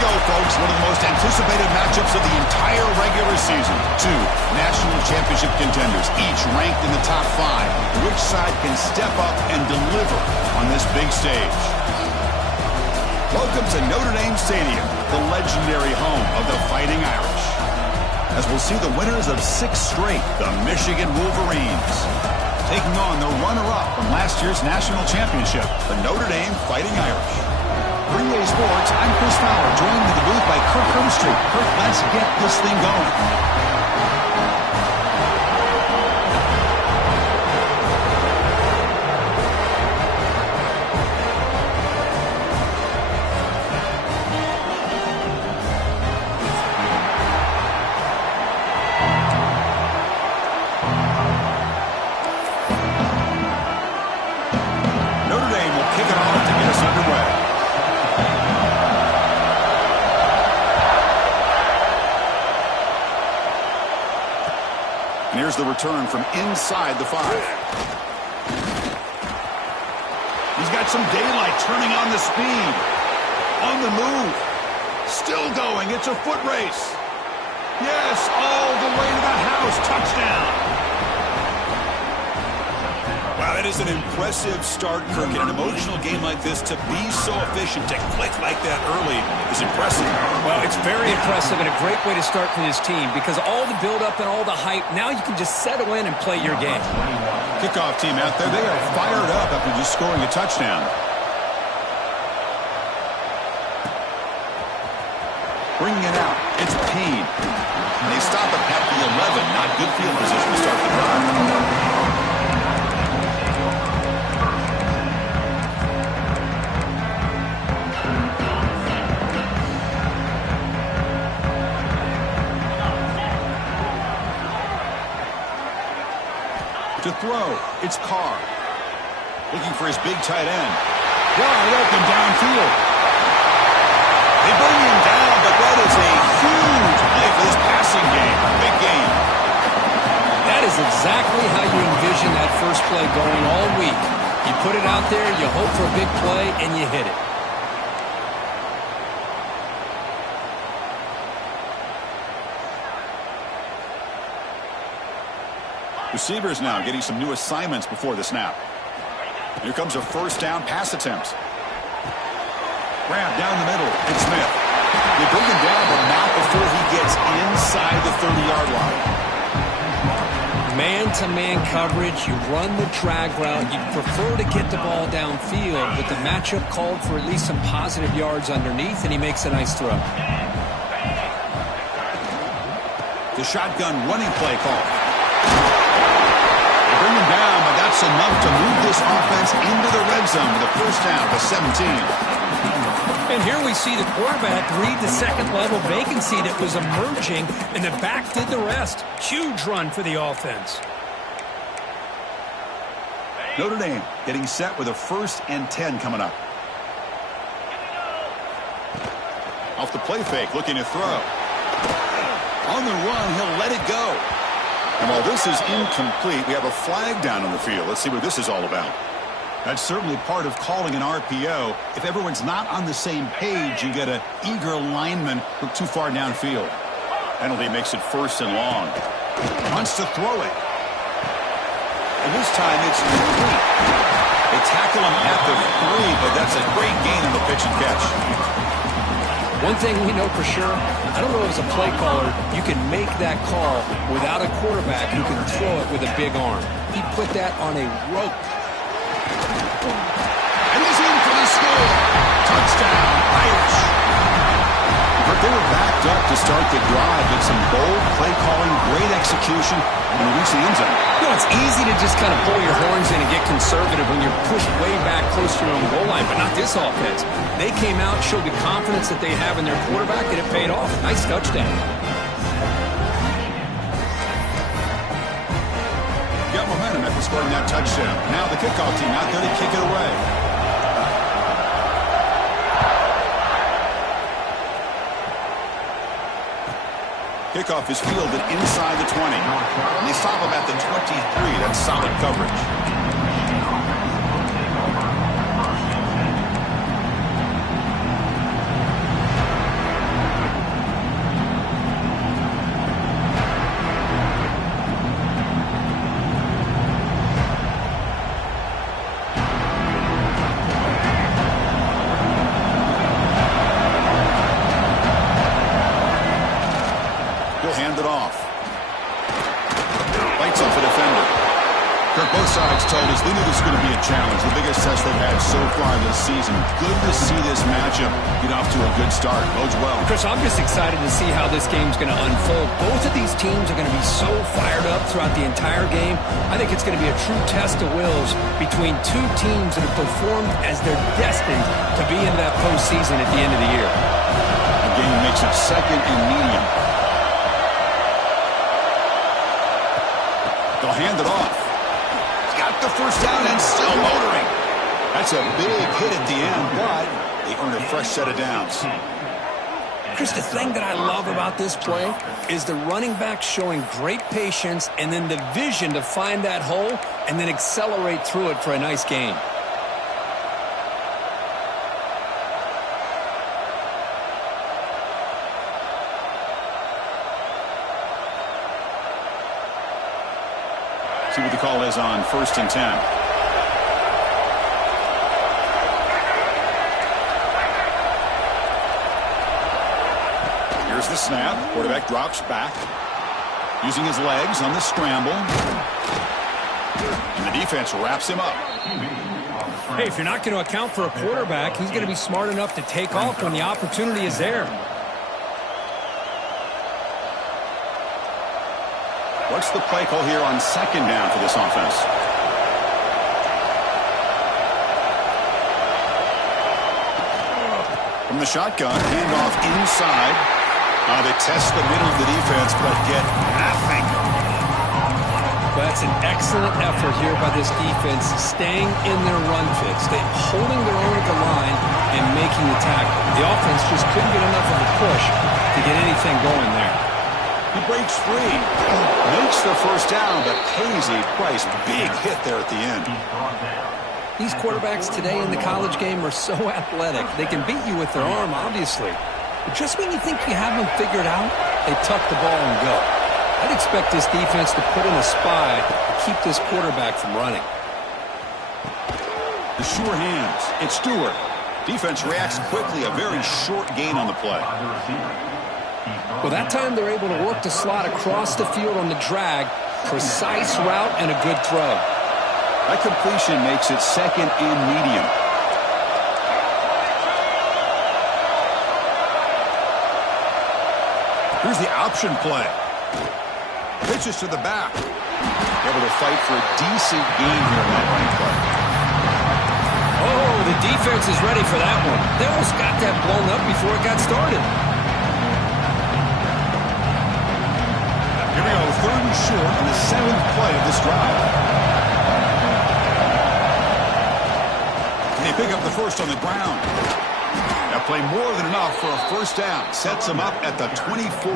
go, folks. One of the most anticipated matchups of the entire regular season. Two national championship contenders, each ranked in the top 5. Which side can step up and deliver on this big stage? Welcome to Notre Dame Stadium, the legendary home of the Fighting Irish, as we'll see the winners of 6 straight, the Michigan Wolverines, taking on the runner-up from last year's national championship, the Notre Dame Fighting Irish. 3A Sports, I'm Chris Fowler, joined in the booth by Kirk Herbstreit. Kirk, let's get this thing going. Here's the return from inside the 5. He's got some daylight, turning on the speed. On the move. Still going. It's a foot race. Yes, all the way to the house. Touchdown. Wow, that is an impressive start, Kirk. In an emotional game like this, to be so efficient, to click like that early is impressive. Well, it's very impressive and a great way to start for this team because all the build-up and all the hype, now you can just settle in and play your game. Kickoff team out there, they are fired up after just scoring a touchdown. Bringing it out, it's Payne. And they stop it at the 11. Not good field position to start the drive. To throw, it's Carr. Looking for his big tight end. Wide open downfield. They bring him down, but that is a huge play for this passing game. Big game. That is exactly how you envision that first play going all week. You put it out there, you hope for a big play, and you hit it. Receivers now getting some new assignments before the snap. Here comes a first down pass attempt. Grab down the middle. It's Smith. They bring him down, but not before he gets inside the 30-yard line. Man-to-man coverage. You run the drag route. You prefer to get the ball downfield, but the matchup called for at least some positive yards underneath, and he makes a nice throw. The shotgun running play call. Bring him down, but that's enough to move this offense into the red zone with a first down to 17. And here we see the quarterback read the second-level vacancy that was emerging, and the back did the rest. Huge run for the offense. Notre Dame getting set with a 1st and 10 coming up. Off the play fake, looking to throw. On the run, he'll let it go. And while this is incomplete, we have a flag down on the field. Let's see what this is all about. That's certainly part of calling an RPO. If everyone's not on the same page, you get an eager lineman look too far downfield. Penalty makes it 1st and long. Wants to throw it. And this time it's complete. They tackle him at the 3, but that's a great gain on the pitch and catch. One thing we know for sure, I don't know as a play caller, you can make that call without a quarterback who can throw it with a big arm. He put that on a rope. And he's in for the score. Touchdown, Irish. But they were backed up to start the drive with some bold play calling, great execution, and reach the end zone. You know, it's easy to just kind of pull your horns in and get conservative when you're pushed way back close to your own goal line, but not this offense. They came out, showed the confidence that they have in their quarterback, and it paid off. Nice touchdown. Got momentum after scoring that touchdown. Now the kickoff team out there to kick it away. Kickoff is fielded inside the 20. They stop him at the 23. That's solid coverage. Kirk, both sides told us they knew this was going to be a challenge, the biggest test they've had so far this season. Good to see this matchup get off to a good start. Bodes well. Chris, I'm just excited to see how this game's going to unfold. Both of these teams are going to be so fired up throughout the entire game. I think it's going to be a true test of wills between two teams that have performed as they're destined to be in that postseason at the end of the year. The game makes it second and medium. They'll hand it off. Got the first down and still motoring. That's a big hit at the end, but they earn a fresh set of downs. Chris, the thing that I love about this play is the running back showing great patience and then the vision to find that hole and then accelerate through it for a nice gain. See what the call is on 1st and 10. Here's the snap. Quarterback drops back, using his legs on the scramble. And the defense wraps him up. Hey, if you're not going to account for a quarterback, he's going to be smart enough to take off when the opportunity is there. What's the play call here on 2nd down for this offense? From the shotgun, handoff inside. They test the middle of the defense, but get nothing. Well, that's an excellent effort here by this defense, staying in their run fits. They're holding their own at the line and making the tackle. The offense just couldn't get enough of a push to get anything going there. He breaks free, makes the first down, but pays a price. Big hit there at the end. These quarterbacks today in the college game are so athletic. They can beat you with their arm, obviously. But just when you think you have them figured out, they tuck the ball and go. I'd expect this defense to put in a spy to keep this quarterback from running. The sure hands. It's Stewart. Defense reacts quickly. A very short gain on the play. Well, that time they're able to work the slot across the field on the drag. Precise route and a good throw. That completion makes it 2nd and medium. Here's the option play. Pitches to the back. Able to fight for a decent gain here in that running play. Oh, the defense is ready for that one. They almost got that blown up before it got started. Here we go, 3rd and short on the 7th play of this drive. And they pick up the first on the ground. That play more than enough for a first down. Sets him up at the 24.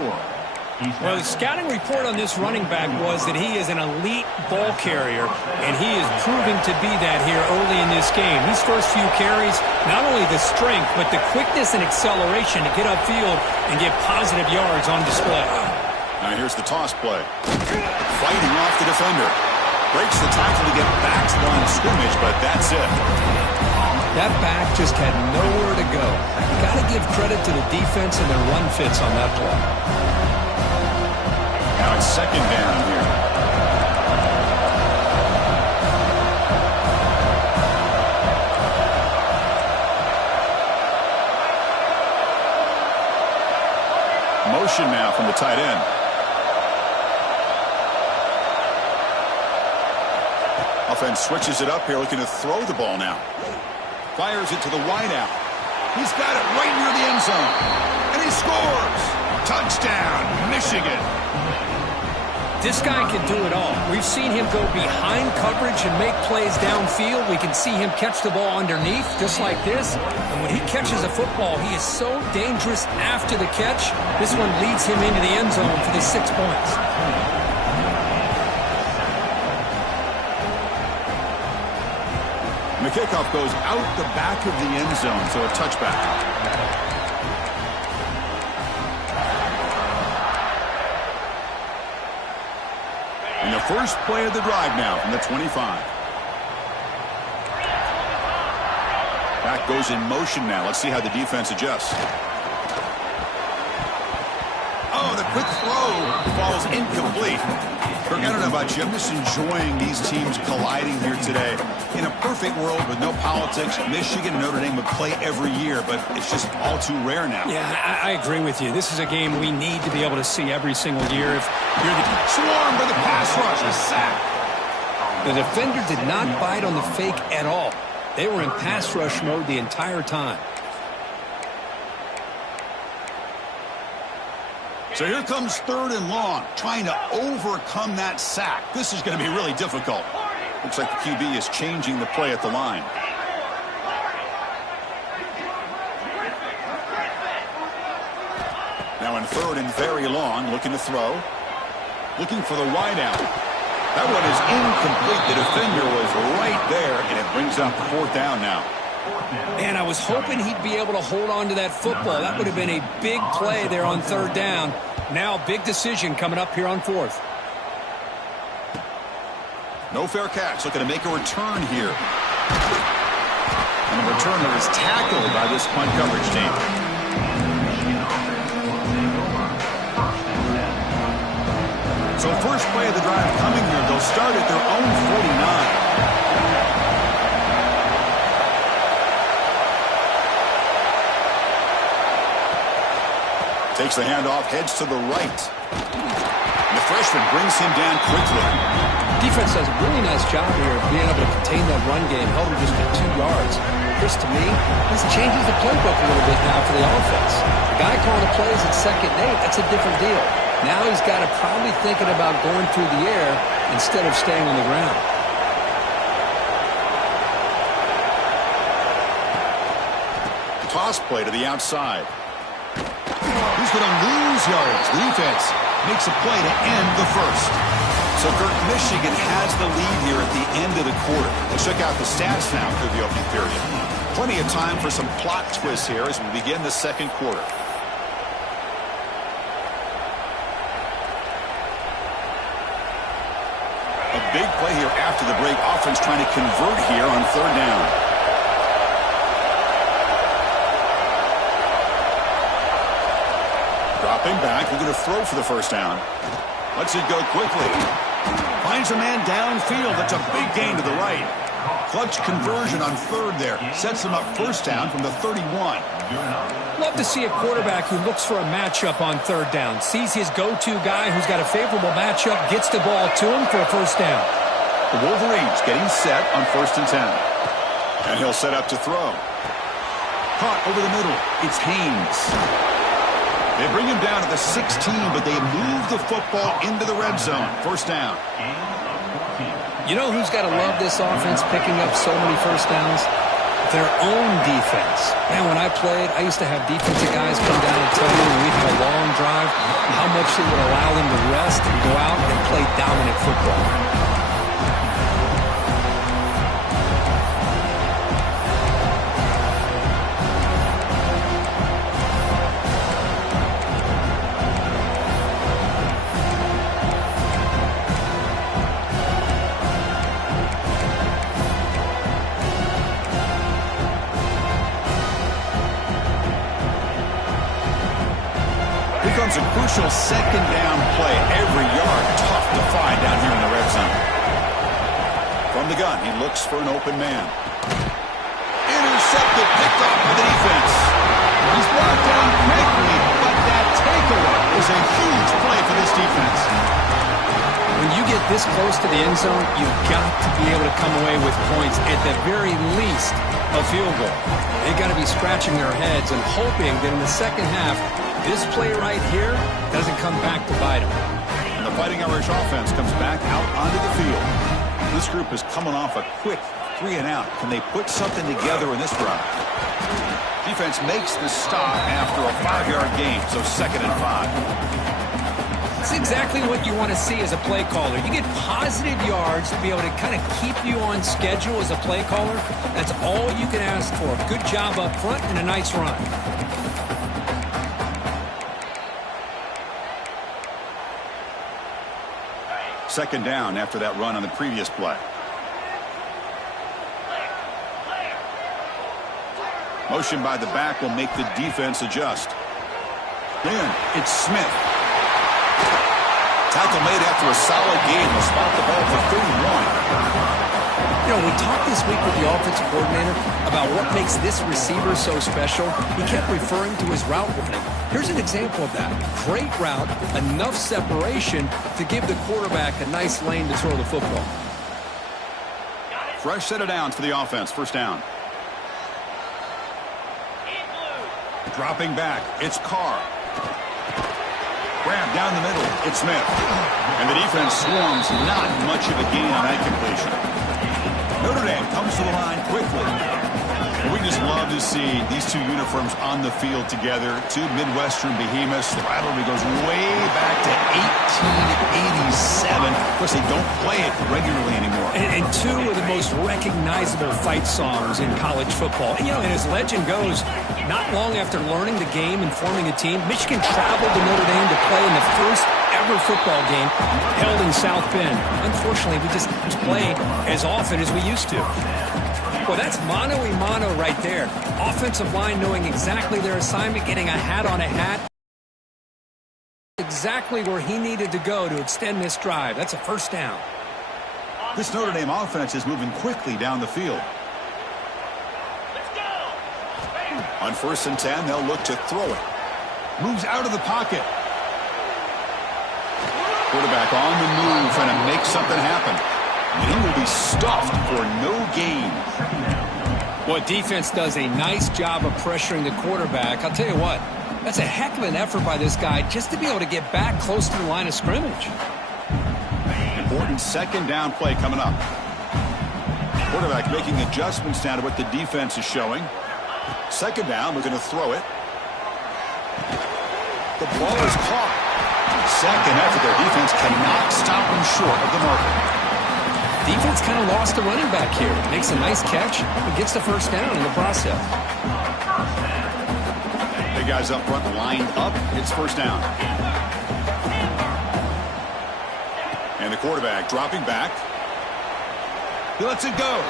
Well, the scouting report on this running back was that he is an elite ball carrier, and he is proving to be that here early in this game. These first few carries, not only the strength, but the quickness and acceleration to get upfield and get positive yards on display. Now here's the toss play. Fighting off the defender. Breaks the tackle to get back to the line of scrimmage, but that's it. That back just had nowhere to go. You got to give credit to the defense and their run fits on that play. Now it's 2nd down here. Motion now from the tight end. Offense switches it up here, looking to throw the ball now. Fires it to the wideout. He's got it right near the end zone. And he scores! Touchdown, Michigan! This guy can do it all. We've seen him go behind coverage and make plays downfield. We can see him catch the ball underneath, just like this. And when he catches a football, he is so dangerous after the catch. This one leads him into the end zone for the 6 points. And the kickoff goes out the back of the end zone, so a touchback. And the first play of the drive now from the 25. Back goes in motion now. Let's see how the defense adjusts. Oh, the quick throw falls incomplete. Kirk, I don't know about you. I'm just enjoying these teams colliding here today. In a perfect world with no politics, Michigan and Notre Dame would play every year, but it's just all too rare now. Yeah, I agree with you. This is a game we need to be able to see every single year. If you're the swarm for the pass rush, a sack. The defender did not bite on the fake at all. They were in pass rush mode the entire time. So here comes 3rd and long, trying to overcome that sack. This is going to be really difficult. Looks like the QB is changing the play at the line. Now in 3rd and very long, looking to throw. Looking for the wide out. That one is incomplete. The defender was right there, and it brings up 4th down now. Man, I was hoping he'd be able to hold on to that football. That would have been a big play there on 3rd down. Now, big decision coming up here on 4th. No fair catch. Looking to make a return here. And the returner is tackled by this punt coverage team. So first play of the drive coming here. They'll start at their own 49. Takes the handoff, heads to the right. And the freshman brings him down quickly. Defense does a really nice job here of being able to contain that run game. Held him just to 2 yards. Chris, to me, this changes the playbook a little bit now for the offense. The guy calling the plays at 2nd and 8, that's a different deal. Now he's got to probably thinking about going through the air instead of staying on the ground. Toss play to the outside. He's going to lose yards. The defense makes a play to end the first. So Kirk, Michigan has the lead here at the end of the quarter. Let's check out the stats now through the opening period. Plenty of time for some plot twists here as we begin the 2nd quarter. A big play here after the break. Offense trying to convert here on 3rd down. Dropping back, we're going to throw for the 1st down. Lets it go quickly. Finds a man downfield. That's a big gain to the right. Clutch conversion on 3rd there. Sets him up 1st down from the 31. Love to see a quarterback who looks for a matchup on 3rd down. Sees his go-to guy who's got a favorable matchup, gets the ball to him for a 1st down. The Wolverines getting set on 1st and 10. And he'll set up to throw. Caught over the middle. It's Haynes. They bring him down to the 16, but they move the football into the red zone. 1st down. You know who's got to love this offense picking up so many 1st downs? Their own defense. Man, when I played, I used to have defensive guys come down and tell me when we had a long drive how much it would allow them to rest and go out and play dominant football. Becomes a crucial 2nd down play. Every yard tough to find down here in the red zone. From the gun, he looks for an open man. Intercepted, picked off by the defense. He's brought down quickly, but that takeaway is a huge play for this defense. When you get this close to the end zone, you've got to be able to come away with points, at the very least, a field goal. They've got to be scratching their heads and hoping that in the 2nd half, this play right here doesn't come back to bite them. And the Fighting Irish offense comes back out onto the field. This group is coming off a quick 3 and out. Can they put something together in this drive? Defense makes the stop after a 5-yard gain, so 2nd and 5. It's exactly what you want to see as a play caller. You get positive yards to be able to kind of keep you on schedule as a play caller. That's all you can ask for. Good job up front and a nice run. Second down after that run on the previous play. Motion by the back will make the defense adjust. Then it's Smith. Tackle made after a solid gain. Will spot the ball for 31. You know, we talked this week with the offensive coordinator about what makes this receiver so special. He kept referring to his route running. Here's an example of that. Great route, enough separation to give the quarterback a nice lane to throw the football. Fresh set of downs for the offense. First down. Dropping back. It's Carr. Grab down the middle. It's Smith. And the defense swarms. Not much of a gain on that completion. Notre Dame comes to the line quickly. We just love to see these two uniforms on the field together. Two Midwestern behemoths. The rivalry goes way back to 1887. Of course, they don't play it regularly anymore. And two of the most recognizable fight songs in college football. And, you know, and as legend goes, not long after learning the game and forming a team, Michigan traveled to Notre Dame to play in the first ever football game held in South Bend. Unfortunately, we just don't play as often as we used to. Well, that's mano-a-mano right there. Offensive line knowing exactly their assignment, getting a hat on a hat. Exactly where he needed to go to extend this drive. That's a first down. This Notre Dame offense is moving quickly down the field. On 1st and 10, they'll look to throw it. Moves out of the pocket. Quarterback on the move, trying to make something happen. And he will be stuffed for no gain. Well, defense does a nice job of pressuring the quarterback. I'll tell you what, that's a heck of an effort by this guy just to be able to get back close to the line of scrimmage. Important second down play coming up. Quarterback making adjustments now to what the defense is showing. Second down, we're going to throw it. The ball is caught. Second effort, their defense cannot stop him short of the marker. Defense kind of lost the running back here. Makes a nice catch, but gets the first down in the process. The guys up front lined up. It's first down. And the quarterback dropping back. He lets it go.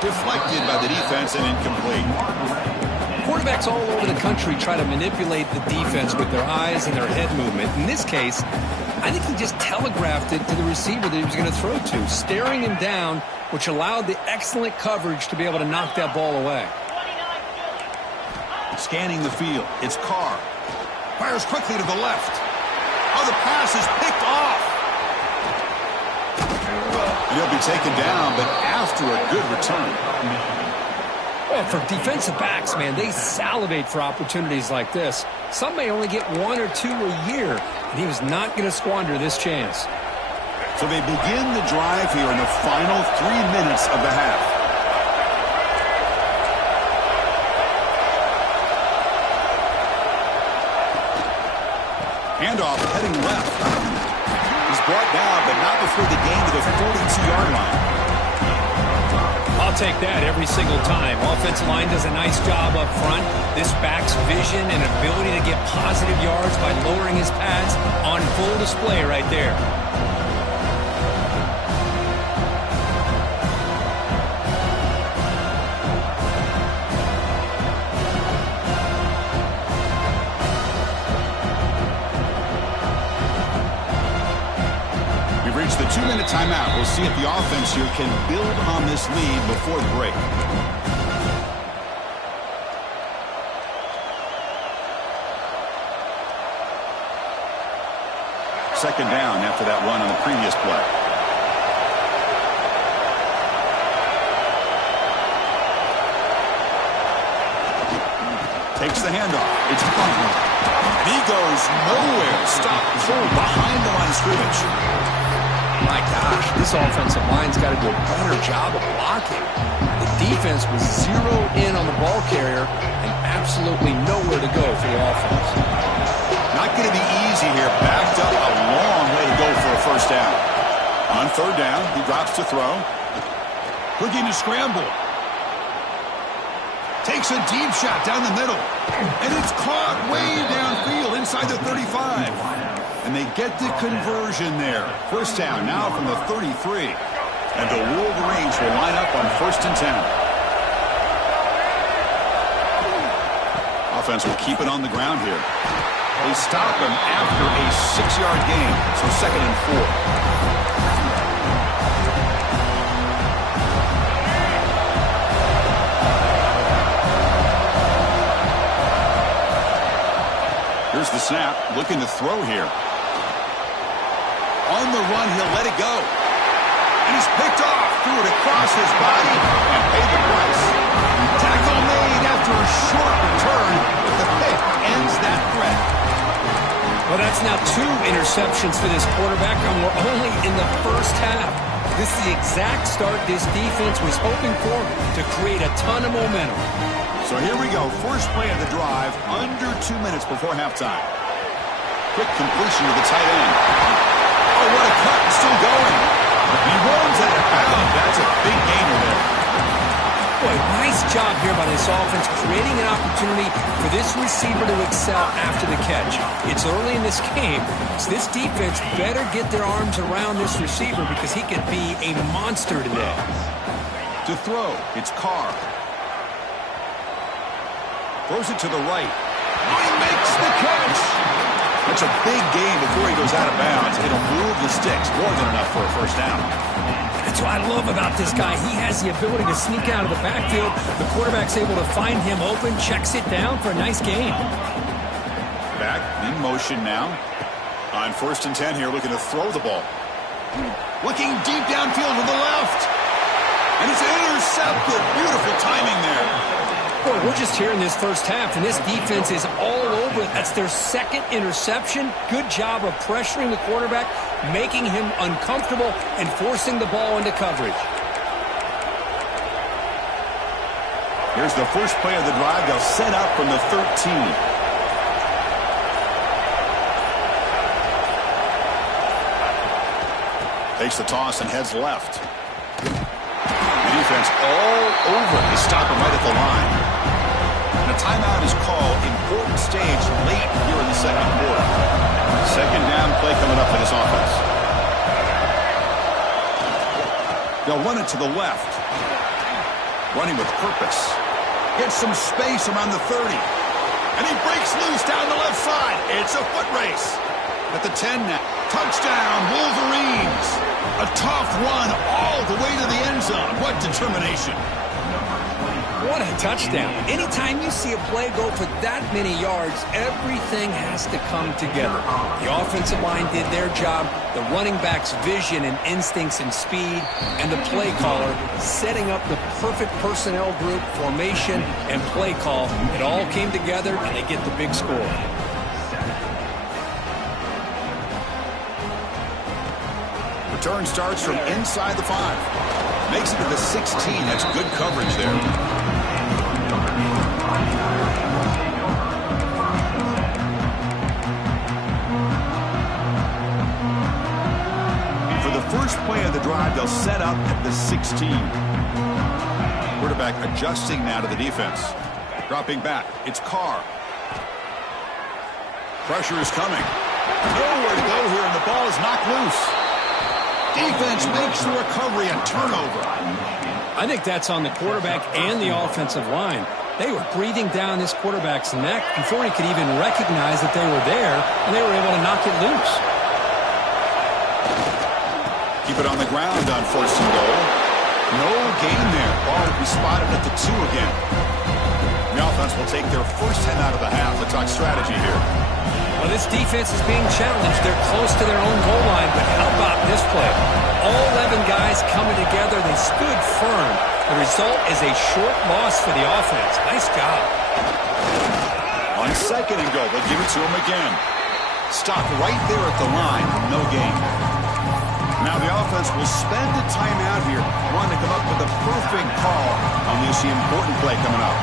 Deflected by the defense and incomplete. Quarterbacks all over the country try to manipulate the defense with their eyes and their head movement. In this case, I think he just telegraphed it to the receiver that he was going to throw to, staring him down, which allowed the excellent coverage to be able to knock that ball away. Scanning the field, it's Carr. Fires quickly to the left. Oh, the pass is picked off. And he'll be taken down, but after a good return. Well, for defensive backs, man, they salivate for opportunities like this. Some may only get one or two a year, and he was not going to squander this chance. So they begin the drive here in the final 3 minutes of the half. Handoff heading left. He's brought down, but not before the gain to the 42-yard line. I'll take that every single time. Offensive line does a nice job up front. This back's vision and ability to get positive yards by lowering his pads on full display right there. The 2-minute timeout. We'll see if the offense here can build on this lead before the break. Second down after that run on the previous play. Takes the handoff. It's Butler. And he goes nowhere. Stop pulled behind the line of scrimmage. My gosh, this offensive line's got to do a better job of blocking. The defense was zeroed in on the ball carrier and absolutely nowhere to go for the offense. Not going to be easy here. Backed up a long way to go for a first down. On third down, he drops to throw. Looking to scramble. Takes a deep shot down the middle. And it's caught way downfield inside the 35. And they get the conversion there. First down now from the 33. And the Wolverines will line up on 1st and 10. Offense will keep it on the ground here. They stop him after a 6-yard gain, so 2nd and 4. Here's the snap, looking to throw here. On the run, he'll let it go. And he's picked off, threw it across his body, and paid the price. Tackle made after a short return, but the pick ends that threat. Well, that's now 2 interceptions for this quarterback, and we're only in the first half. This is the exact start this defense was hoping for to create a ton of momentum. So here we go. First play of the drive, under 2 minutes before halftime. Quick completion to the tight end. Oh, what a cut. Still going. He runs out of bounds. That's a big gainer there. Boy, nice job here by this offense, creating an opportunity for this receiver to excel after the catch. It's early in this game, so this defense better get their arms around this receiver because he could be a monster today. To throw, it's Carr. Throws it to the right. He makes the catch. That's a big gain before he goes out of bounds. It'll move the sticks. More than enough for a first down. That's what I love about this guy. He has the ability to sneak out of the backfield. The quarterback's able to find him open, checks it down for a nice gain. Back in motion now. On 1st and 10 here, looking to throw the ball. Looking deep downfield to the left. And it's intercepted. Beautiful timing there. Boy, we're just here in this first half, and this defense is all over it. That's their 2nd interception. Good job of pressuring the quarterback, making him uncomfortable, and forcing the ball into coverage. Here's the first play of the drive. They'll set up from the 13. Takes the toss and heads left. The defense all over. They stop him right at the line. And a timeout is called. Important stage late here in the 2nd quarter. 2nd down play coming up for this offense. They'll run it to the left. Running with purpose. Gets some space around the 30. And he breaks loose down the left side. It's a foot race. At the 10 now. Touchdown, Wolverines. A tough run all the way to the end zone. What determination. What a touchdown. Anytime you see a play go for that many yards, everything has to come together. The offensive line did their job, the running back's vision and instincts and speed, and the play caller setting up the perfect personnel group, formation, and play call. It all came together, and they get the big score. Return starts from inside the 5. Makes it to the 16. That's good coverage there. For the first play of the drive, they'll set up at the 16. Quarterback adjusting now to the defense. Dropping back. It's Carr. Pressure is coming. Nowhere to go here, and the ball is knocked loose. Defense makes the recovery, a turnover. I think that's on the quarterback and the offensive line. They were breathing down this quarterback's neck before he could even recognize that they were there, and they were able to knock it loose. Keep it on the ground on 1st and goal. No gain there. Ball will be spotted at the 2 again. The offense will take their first 10 out of the half. Let's talk strategy here. Well, this defense is being challenged. They're close to their own goal line, but how about this play? All 11 guys coming together. They stood firm. The result is a short loss for the offense. Nice job. On 2nd and goal, they'll give it to him again. Stop right there at the line. No gain. Now the offense will spend a timeout here. Want to come up with a perfect call on this important play coming up.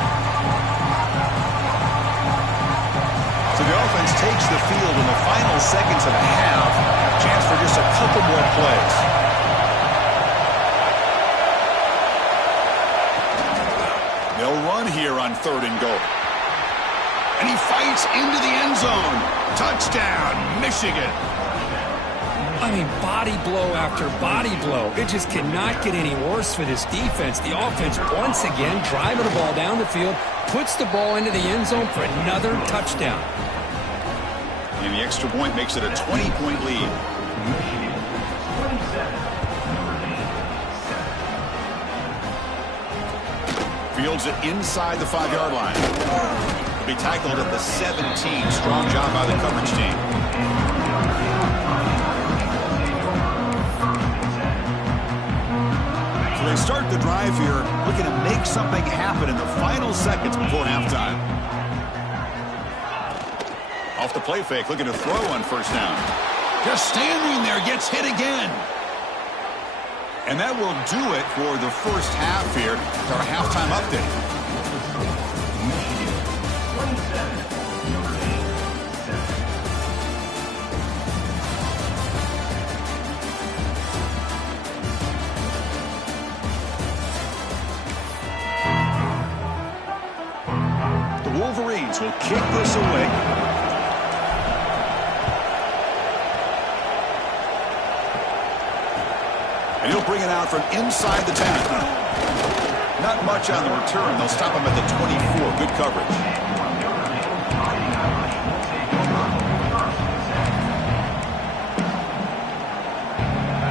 So the offense takes the field in the final seconds of the half. Chance for just a couple more plays. They'll run here on 3rd and goal. And he fights into the end zone. Touchdown, Michigan. I mean, body blow after body blow. It just cannot get any worse for this defense. The offense, once again, driving the ball down the field, puts the ball into the end zone for another touchdown. And the extra point makes it a 20-point lead. Fields it inside the 5-yard line. He'll be tackled at the 17. Strong job by the coverage team. So they start the drive here, looking to make something happen in the final seconds before halftime. Off the play fake, looking to throw on first down. Just standing there, gets hit again. And that will do it for the first half here. It's our halftime update. The Wolverines will kick this away. And he'll bring it out from inside the 10. Not much on the return. They'll stop him at the 24. Good coverage.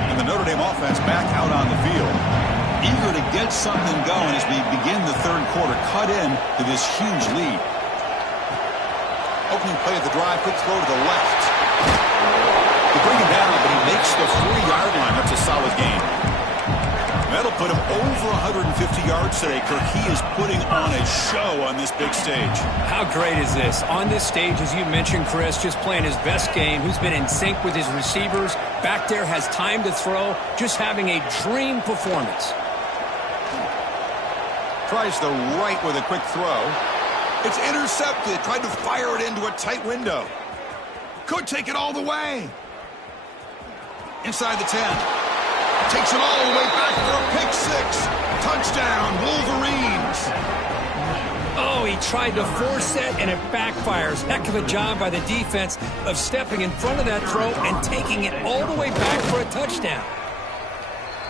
And the Notre Dame offense back out on the field. Eager to get something going as we begin the third quarter. Cut in to this huge lead. Opening play of the drive. Quick throw to the left. They bring him down, but he makes the 4-yard line. That's a solid gain. That'll put him over 150 yards today, Kirk. He is putting on a show on this big stage. How great is this? On this stage, as you mentioned, Chris, just playing his best game. Who's been in sync with his receivers. Back there, has time to throw. Just having a dream performance. Tries the right with a quick throw. It's intercepted. Tried to fire it into a tight window. Could take it all the way. Inside the 10. Takes it all the way back for a pick six. Touchdown, Wolverines. Oh, he tried to force it, and it backfires. Heck of a job by the defense of stepping in front of that throw and taking it all the way back for a touchdown.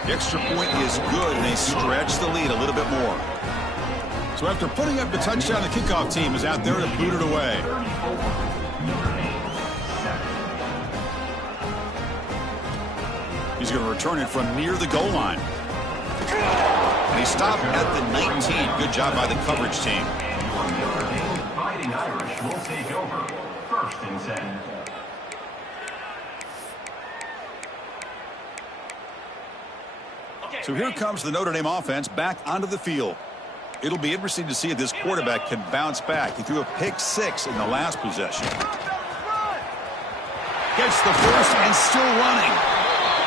The extra point is good, and they stretch the lead a little bit more. So after putting up the touchdown, the kickoff team is out there to boot it away. He's going to return it from near the goal line. And he stopped at the 19. Good job by the coverage team. Fighting Irish will take over. 1st and 10. So here comes the Notre Dame offense back onto the field. It'll be interesting to see if this quarterback can bounce back. He threw a pick six in the last possession. Gets the first and still running.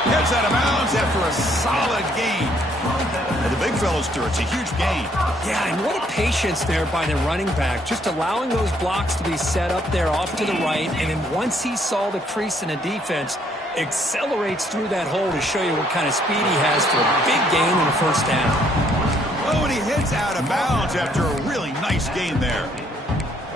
Gets out of bounds after a solid gain. Well, the big fella's through. It's a huge gain. Yeah, and what a patience there by the running back. Just allowing those blocks to be set up there off to the right. And then once he saw the crease in the defense, accelerates through that hole to show you what kind of speed he has for a big gain in the first down. Oh, and he hits out of bounds after a really nice gain there.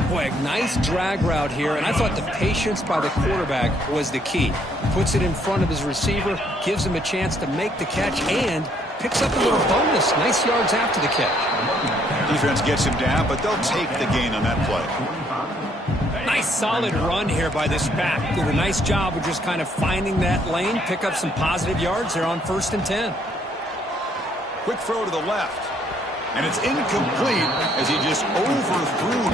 Boy, a nice drag route here, and I thought the patience by the quarterback was the key. Puts it in front of his receiver, gives him a chance to make the catch, and picks up a little bonus. Nice yards after the catch. Defense gets him down, but they'll take the gain on that play. Nice solid run here by this back. Did a nice job of just kind of finding that lane, pick up some positive yards there on 1st and 10. Quick throw to the left. And it's incomplete as he just overthrew.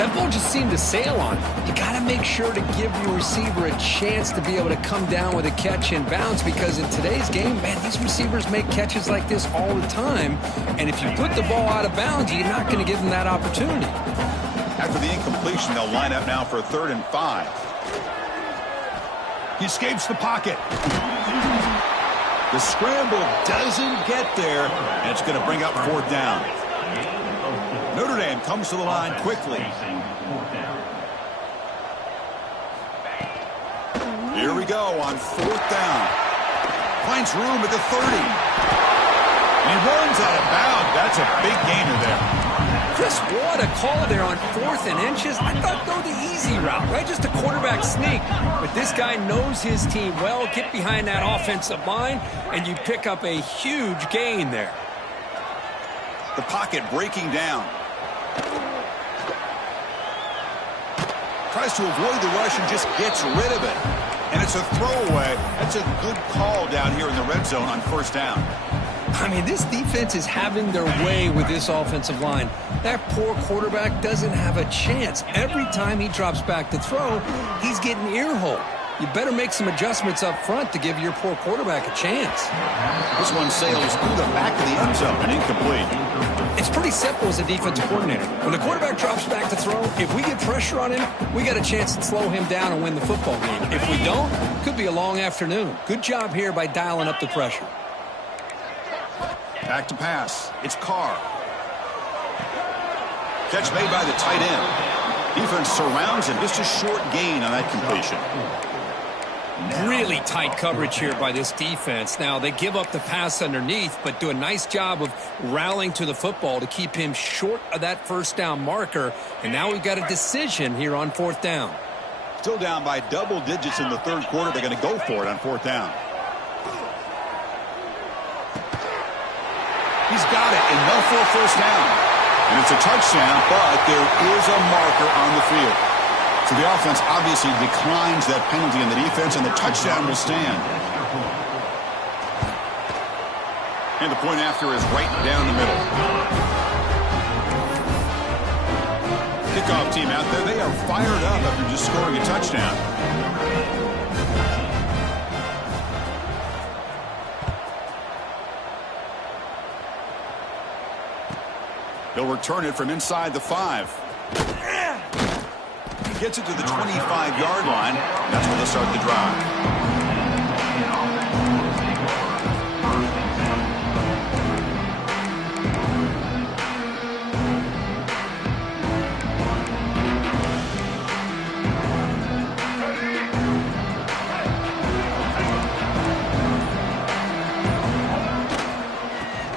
That ball just seemed to sail on. You got to make sure to give your receiver a chance to be able to come down with a catch and bounce, because in today's game, man, these receivers make catches like this all the time. And if you put the ball out of bounds, you're not going to give them that opportunity. After the incompletion, they'll line up now for a 3rd and 5. He escapes the pocket. The scramble doesn't get there, and it's going to bring up 4th down. Notre Dame comes to the line quickly. Here we go on 4th down. Finds room at the 30. And he runs out of bounds. That's a big gainer there. Chris, what a call there on 4th and inches. I thought go the easy route, right? Just a quarterback sneak. But this guy knows his team well. Get behind that offensive line, and you pick up a huge gain there. The pocket breaking down. Tries to avoid the rush and just gets rid of it. And it's a throwaway. That's a good call down here in the red zone on first down. I mean, this defense is having their way with this offensive line. That poor quarterback doesn't have a chance. Every time he drops back to throw, he's getting earholed. You better make some adjustments up front to give your poor quarterback a chance. This one sails through the back of the end zone and incomplete. It's pretty simple as a defensive coordinator. When the quarterback drops back to throw, if we get pressure on him, we got a chance to slow him down and win the football game. If we don't, could be a long afternoon. Good job here by dialing up the pressure. Back to pass. It's Carr. Catch made by the tight end. Defense surrounds him. Just a short gain on that completion. Really tight coverage here by this defense. Now, they give up the pass underneath, but do a nice job of rallying to the football to keep him short of that first down marker. And now we've got a decision here on fourth down. Still down by double digits in the third quarter. They're going to go for it on fourth down. He's got it, enough for a first down. And it's a touchdown, but there is a marker on the field. So the offense obviously declines that penalty in the defense, and the touchdown will stand. And the point after is right down the middle. Kickoff team out there, they are fired up after just scoring a touchdown. They'll return it from inside the 5. He gets it to the 25-yard line. That's where they'll start the drive.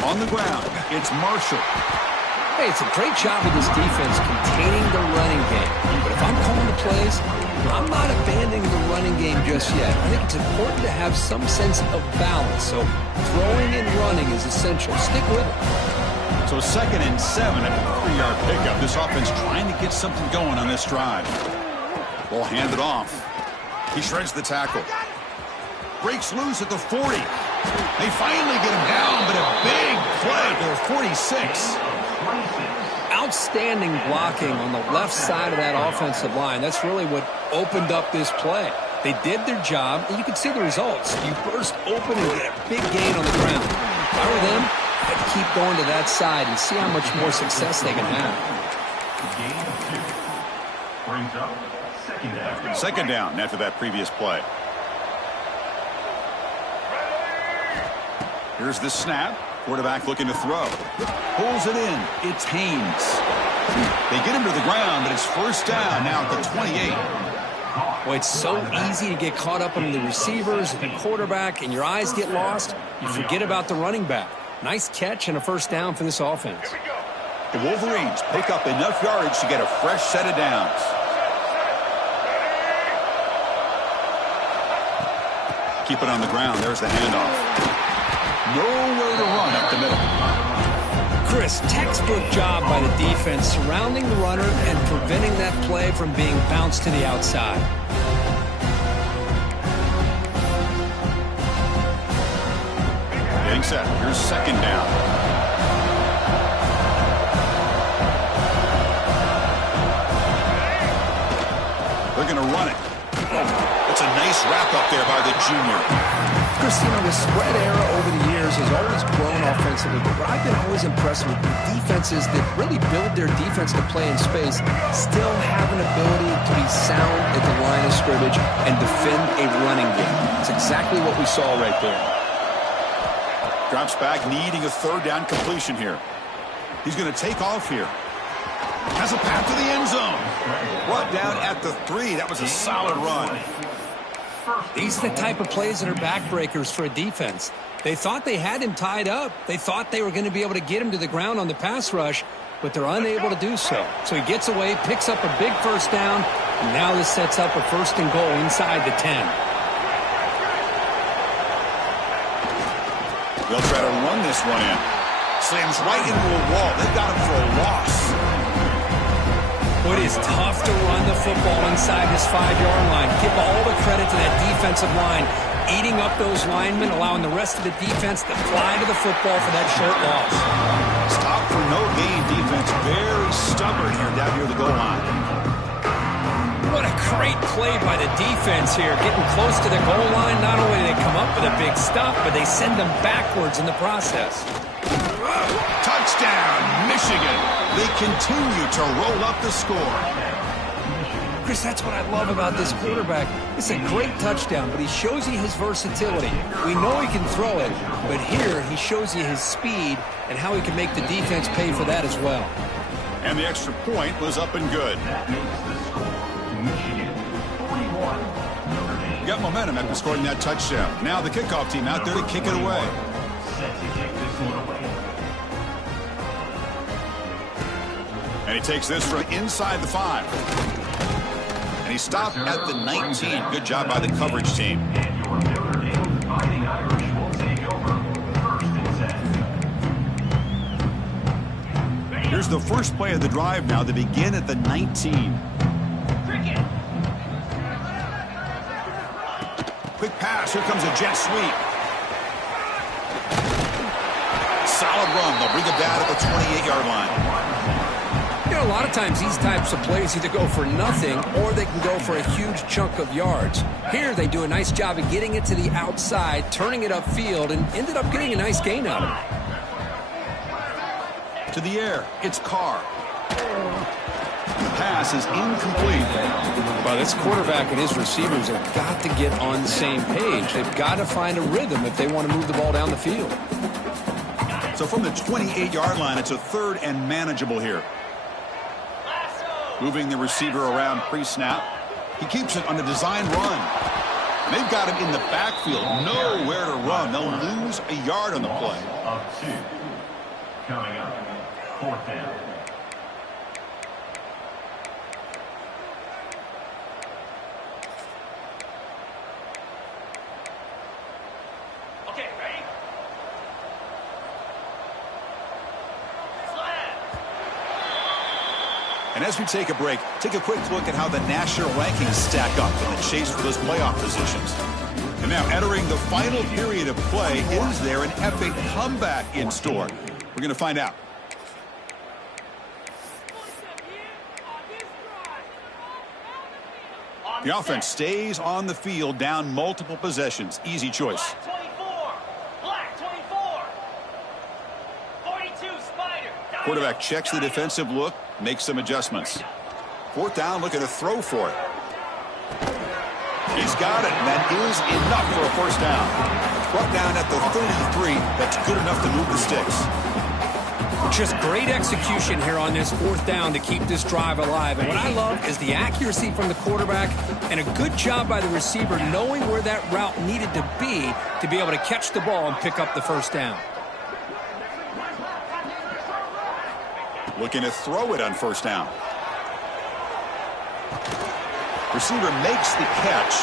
On the ground, it's Marshall. Hey, it's a great job of this defense containing the running game. But if I'm calling the plays, I'm not abandoning the running game just yet. I think it's important to have some sense of balance. So throwing and running is essential. Stick with it. So 2nd and 7 at the 3-yard pickup. This offense trying to get something going on this drive. Ball handed off. He shreds the tackle. Breaks loose at the 40. They finally get him down, but a big play to the 46. Outstanding blocking on the left side of that offensive line. That's really what opened up this play. They did their job, and you can see the results. You burst open and get a big gain on the ground. If I were them, I'd keep going to that side and see how much more success they can have. Brings up second down after that previous play. Here's the snap. Quarterback looking to throw. Pulls it in. It's Haynes. They get him to the ground, but it's first down now at the 28. Boy, it's so easy to get caught up on the receivers and the quarterback, and your eyes get lost. You forget about the running back. Nice catch and a first down for this offense. The Wolverines pick up enough yardage to get a fresh set of downs. Keep it on the ground. There's the handoff. Nowhere to run up the middle. Chris, textbook job by the defense surrounding the runner and preventing that play from being bounced to the outside. Getting set. Here's second down. They're going to run it. That's a nice wrap up there by the junior. Christina, the spread era over the years has always grown offensively, but what I've been always impressed with defenses that really build their defense to play in space still have an ability to be sound at the line of scrimmage and defend a running game. It's exactly what we saw right there. Drops back, needing a third down completion here. He's going to take off here. Has a path to the end zone. Brought down at the 3. That was a solid run. These are the type of plays that are backbreakers for a defense. They thought they had him tied up. They thought they were going to be able to get him to the ground on the pass rush, but they're unable to do so. So he gets away, picks up a big first down, and now this sets up a 1st and goal inside the 10. They'll try to run this one in. Slams right into a wall. They got him for a loss. It is tough to run the football inside this 5-yard line. Give all the credit to that defensive line, eating up those linemen, allowing the rest of the defense to fly to the football for that short loss. Stop for no gain defense. Very stubborn here down near the goal line. What a great play by the defense here. Getting close to the goal line, not only do they come up with a big stop, but they send them backwards in the process. Touchdown, Michigan. They continue to roll up the score. Chris, that's what I love about this quarterback. It's a great touchdown, but he shows you his versatility. We know he can throw it, but here he shows you his speed and how he can make the defense pay for that as well. And the extra point was up and good. Got momentum after scoring that touchdown. Now the kickoff team out there to kick it away. And he takes this from inside the 5. And he stopped at the 19. Good job by the coverage team. Here's the first play of the drive now. They begin at the 19. Quick pass. Here comes a jet sweep. Solid run. They'll bring it down at the 28-yard line. You know, a lot of times these types of plays either go for nothing or they can go for a huge chunk of yards. Here they do a nice job of getting it to the outside, turning it upfield, and ended up getting a nice gain out of it. To the air. It's Carr. The pass is incomplete. Well, this quarterback and his receivers have got to get on the same page. They've got to find a rhythm if they want to move the ball down the field. So from the 28-yard line, it's a 3rd and manageable here. Moving the receiver around pre-snap. He keeps it on the design run. And they've got him in the backfield. Nowhere to run. They'll lose a yard on the play. Of 2. Coming up, 4th down. And as we take a break, take a quick look at how the national rankings stack up in the chase for those playoff positions. And now entering the final period of play, is there an epic comeback in store? We're going to find out. The offense stays on the field down multiple possessions. Easy choice. Quarterback checks the defensive look, makes some adjustments. 4th down, looking to throw for it. He's got it, and that is enough for a 1st down. Brought down at the 33, that's good enough to move the sticks. Just great execution here on this 4th down to keep this drive alive. And what I love is the accuracy from the quarterback and a good job by the receiver knowing where that route needed to be able to catch the ball and pick up the 1st down. Looking to throw it on 1st down. Receiver makes the catch.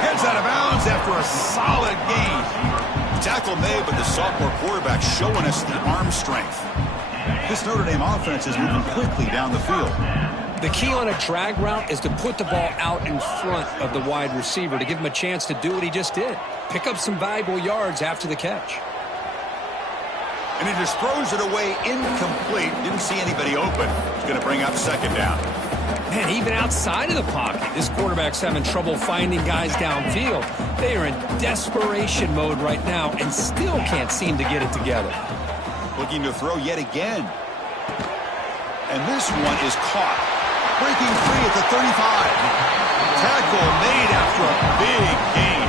Heads out of bounds after a solid gain. Tackle made, but the sophomore quarterback showing us the arm strength. This Notre Dame offense is moving quickly down the field. The key on a drag route is to put the ball out in front of the wide receiver to give him a chance to do what he just did. Pick up some valuable yards after the catch. And he just throws it away incomplete. Didn't see anybody open. He's going to bring up 2nd down. Man, even outside of the pocket, this quarterback's having trouble finding guys downfield. They are in desperation mode right now and still can't seem to get it together. Looking to throw yet again. And this one is caught. Breaking free at the 35. Tackle made after a big gain.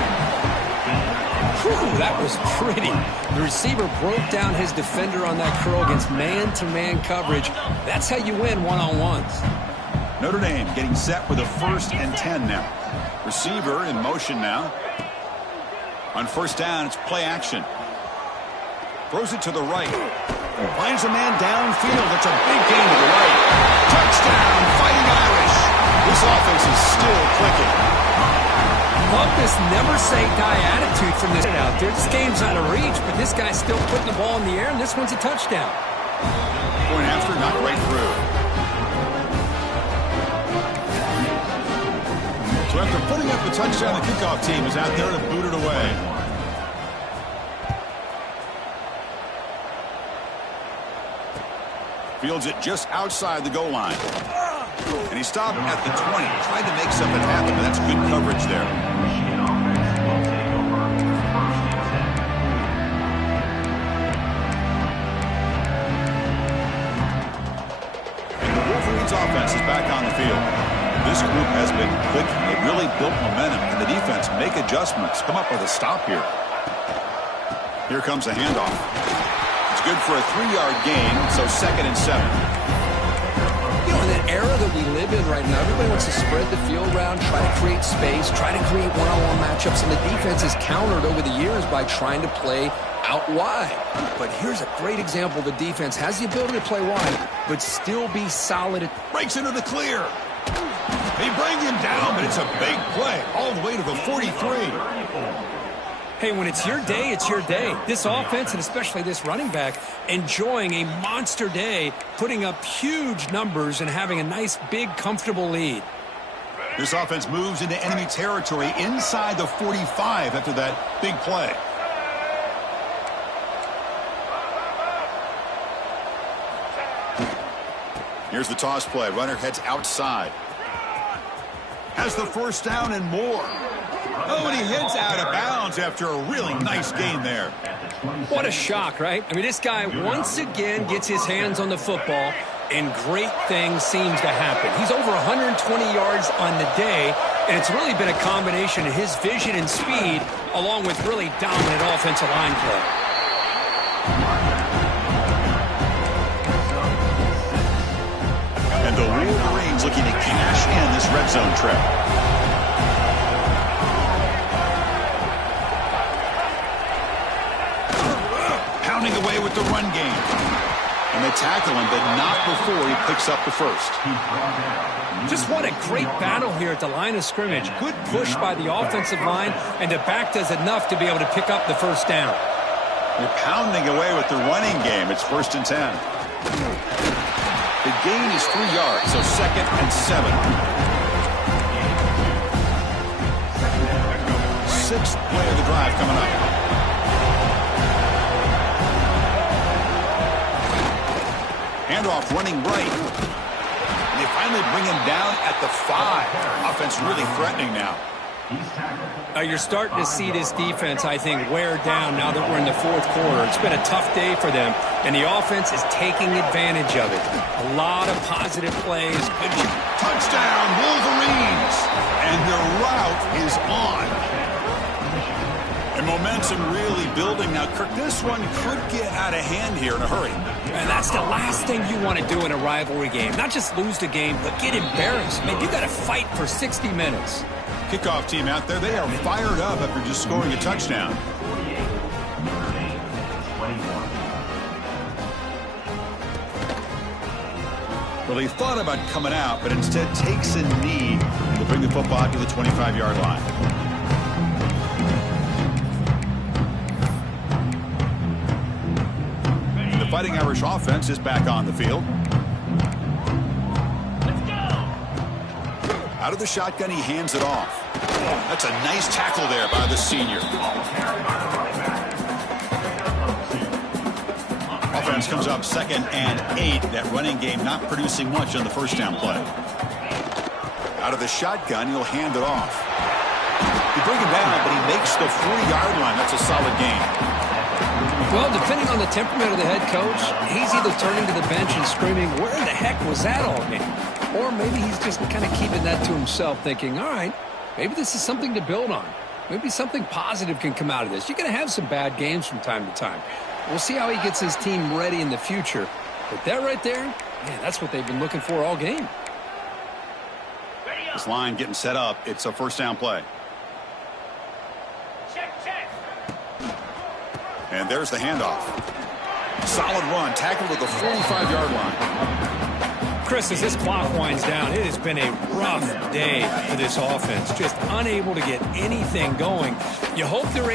Whew, that was pretty. The receiver broke down his defender on that curl against man-to-man coverage. That's how you win one-on-ones. Notre Dame getting set with a 1st and 10 now. Receiver in motion now. On 1st down, it's play action. Throws it to the right. Finds a man downfield. It's a big gain to the right. Touchdown, Fighting Irish. This offense is still clicking. Love this never-say-die attitude from this out there. This game's out of reach, but this guy's still putting the ball in the air, and this one's a touchdown. Point after, not right through. So after putting up the touchdown, the kickoff team is out there to boot it away. Fields it just outside the goal line. And he stopped at the 20, tried to make something happen, but that's good coverage there. And the Wolverines offense is back on the field. This group has been clicking. They really built momentum, and the defense make adjustments. Come up with a stop here. Here comes a handoff. It's good for a 3-yard gain, so 2nd and 7. You know, in that era that we live in right now, everybody wants to spread the field around, try to create space, try to create one-on-one matchups, and the defense has countered over the years by trying to play out wide. But here's a great example. The defense has the ability to play wide, but still be solid. Breaks into the clear. They bring him down, but it's a big play all the way to the 43. Hey, when it's your day, it's your day. This offense, and especially this running back, enjoying a monster day, putting up huge numbers and having a nice, big, comfortable lead. This offense moves into enemy territory inside the 45 after that big play. Here's the toss play. Runner heads outside. Has the first down and more. Oh, and he heads out of bounds after a really nice gain there. What a shock, right? I mean, this guy once again gets his hands on the football, and great things seems to happen. He's over 120 yards on the day, and it's really been a combination of his vision and speed, along with really dominant offensive line play. And the Wolverines looking to cash in this red zone trip. Pounding away with the run game. And they tackle him, but not before he picks up the first. Just what a great battle here at the line of scrimmage. Good push by the offensive line, and the back does enough to be able to pick up the first down. You're pounding away with the running game. It's 1st and 10. The gain is 3 yards, so 2nd and 7. 6th play of the drive coming up. Handoff running right. And they finally bring him down at the 5. Offense really threatening now. You're starting to see this defense, I think, wear down now that we're in the 4th quarter. It's been a tough day for them, and the offense is taking advantage of it. A lot of positive plays. Good touchdown, Wolverines! And their route is on. And momentum really building. Now, Kirk, this one could get out of hand here in a hurry. And that's the last thing you want to do in a rivalry game. Not just lose the game, but get embarrassed. Man, you got to fight for 60 minutes. Kickoff team out there, they are fired up after just scoring a touchdown. Well, he thought about coming out, but instead takes a knee to bring the football to the 25-yard line. The Fighting Irish offense is back on the field. Out of the shotgun, he hands it off. That's a nice tackle there by the senior. Offense comes up 2nd and 8. That running game not producing much on the first down play. Out of the shotgun, he'll hand it off. He brings him down, but he makes the 40-yard line. That's a solid gain. Well, depending on the temperament of the head coach, he's either turning to the bench and screaming, where the heck was that all game? Or maybe he's just kind of keeping that to himself, thinking, all right, maybe this is something to build on. Maybe something positive can come out of this. You're going to have some bad games from time to time. We'll see how he gets his team ready in the future. But that right there, man, that's what they've been looking for all game. This line getting set up. It's a first down play. And there's the handoff. Solid run, tackled at the 45-yard line. Chris, as this clock winds down, it has been a rough day for this offense. Just unable to get anything going. You hope they're